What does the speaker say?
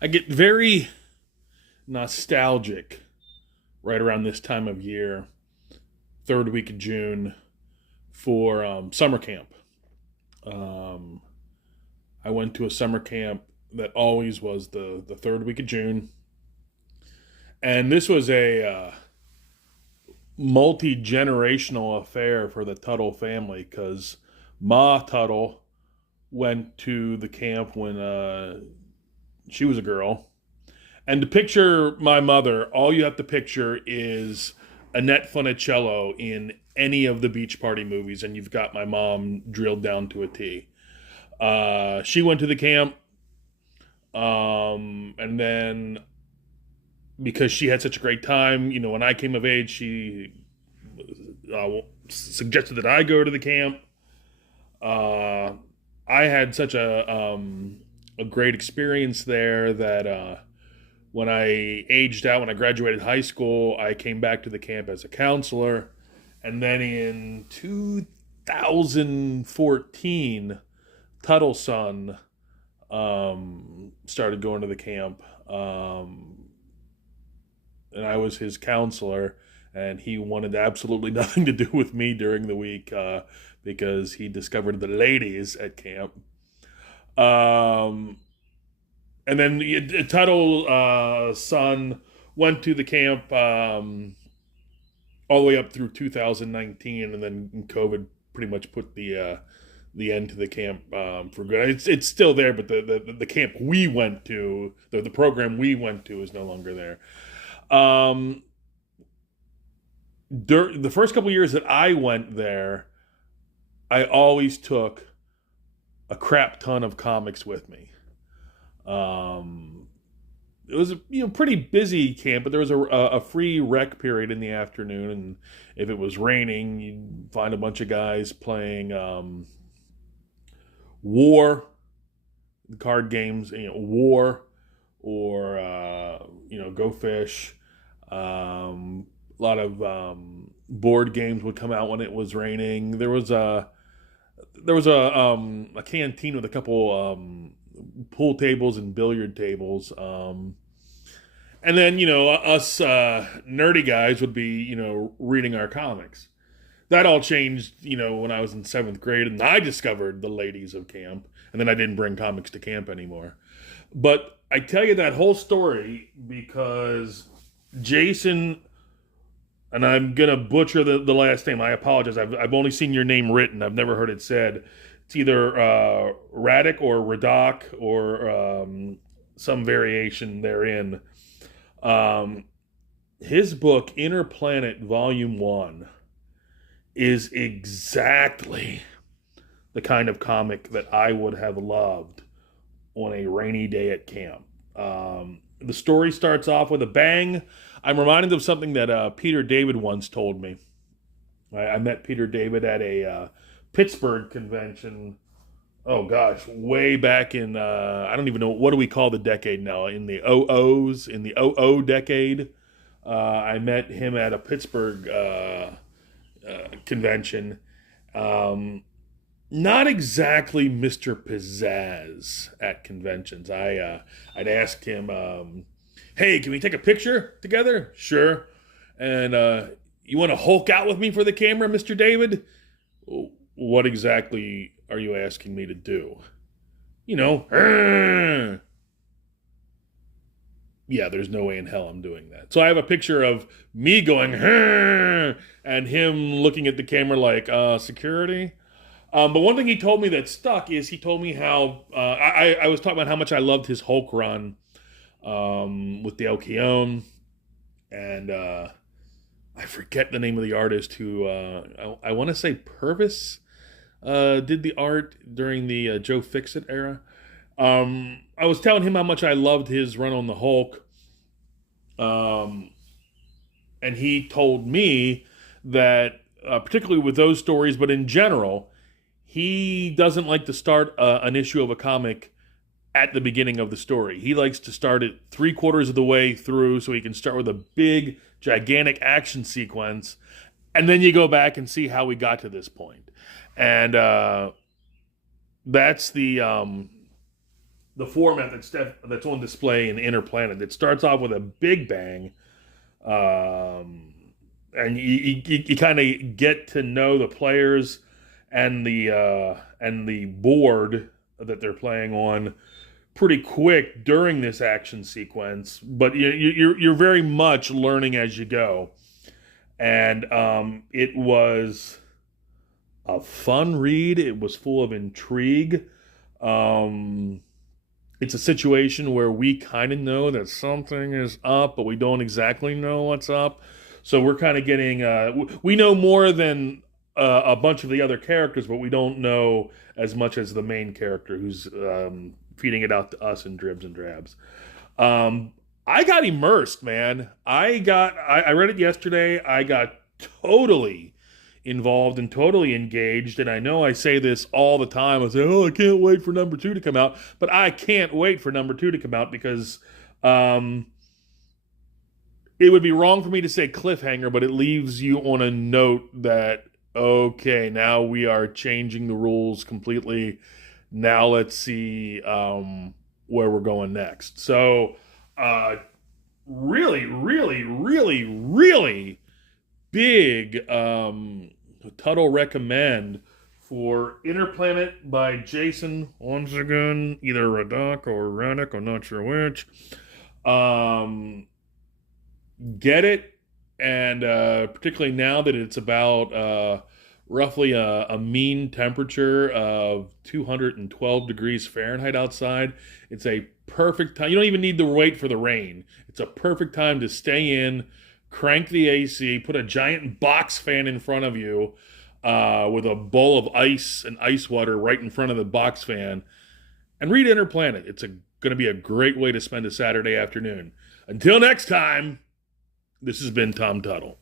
I get very nostalgic right around this time of year, third week of June, for summer camp. Um, I went to a summer camp that always was the third week of June, and this was a multi generational affair for the Tuttle family because Ma Tuttle went to the camp when she was a girl. And to picture my mother, all you have to picture is Annette Funicello in any of the beach party movies, and you've got my mom drilled down to a T. She went to the camp, and then because she had such a great time, when I came of age, she suggested that I go to the camp. Uh, I had such a great experience there that when I aged out, when I graduated high school, I came back to the camp as a counselor. And then in 2014, Tuttle's son started going to the camp. And I was his counselor. And he wanted absolutely nothing to do with me during the week because he discovered the ladies at camp. Um, and then Tuttle son went to the camp all the way up through 2019, and then COVID pretty much put the end to the camp for good. It's still there, but the camp we went to, the program we went to, is no longer there. The first couple years that I went there, I always took a crap ton of comics with me. It was a pretty busy camp, but there was a free rec period in the afternoon, and if it was raining, you'd find a bunch of guys playing War card games, War or Go Fish. A lot of board games would come out when it was raining. There was a canteen with a couple pool tables and billiard tables. And then, us nerdy guys would be, reading our comics. That all changed, when I was in seventh grade and I discovered the ladies of camp. And then I didn't bring comics to camp anymore. But I tell you that whole story because Jason, and I'm going to butcher the last name. I apologize. I've only seen your name written. I've never heard it said. It's either Radek or Radak or some variation therein. His book, Inner Planet, Volume 1, is exactly the kind of comic that I would have loved on a rainy day at camp. The story starts off with a bang. I'm reminded of something that Peter David once told me. I met Peter David at a Pittsburgh convention. Oh gosh, way back in I don't even know, what do we call the decade now? In the OOs, in the OO decade, I met him at a Pittsburgh convention. Not exactly Mr. Pizzazz at conventions. I'd asked him, "Hey, can we take a picture together?" "Sure." "And you want to Hulk out with me for the camera, Mr. David?" "What exactly are you asking me to do?" "Arr!" Yeah, there's no way in hell I'm doing that. So I have a picture of me going, "Arr!" and him looking at the camera like, security? But one thing he told me that stuck is he told me how, I was talking about how much I loved his Hulk run with Dale Keown, and I forget the name of the artist who, I want to say Purvis did the art during the Joe Fixit era. I was telling him how much I loved his run on the Hulk, and he told me that, particularly with those stories, but in general, he doesn't like to start an issue of a comic at the beginning of the story. He likes to start it 3/4 of the way through so he can start with a big, gigantic action sequence, and then you go back and see how we got to this point. And that's the format that's on display in Inner Planet. It starts off with a big bang, and you kind of get to know the players and the board that they're playing on pretty quick during this action sequence. But you're very much learning as you go, and it was a fun read. It was full of intrigue. It's a situation where we kind of know that something is up, but we don't exactly know what's up. So we're kind of getting, we know more than a bunch of the other characters, but we don't know as much as the main character who's feeding it out to us in dribs and drabs. I got immersed, man. I read it yesterday. I got totally involved and totally engaged. And I know I say this all the time. I say, oh, I can't wait for number 2 to come out. But I can't wait for number 2 to come out because it would be wrong for me to say cliffhanger, but it leaves you on a note that, okay, now we are changing the rules completely. Now let's see where we're going next. So really, really, really, really big Tuttle recommend for Inner Planet by Jason. Once again, either Radak or Radek, I'm not sure which. Get it, and particularly now that it's about roughly a mean temperature of 212 degrees Fahrenheit outside. It's a perfect time. You don't even need to wait for the rain. It's a perfect time to stay in, crank the AC, put a giant box fan in front of you with a bowl of ice and ice water right in front of the box fan, and read Inner Planet. It's going to be a great way to spend a Saturday afternoon. Until next time, this has been Tom Tuttle.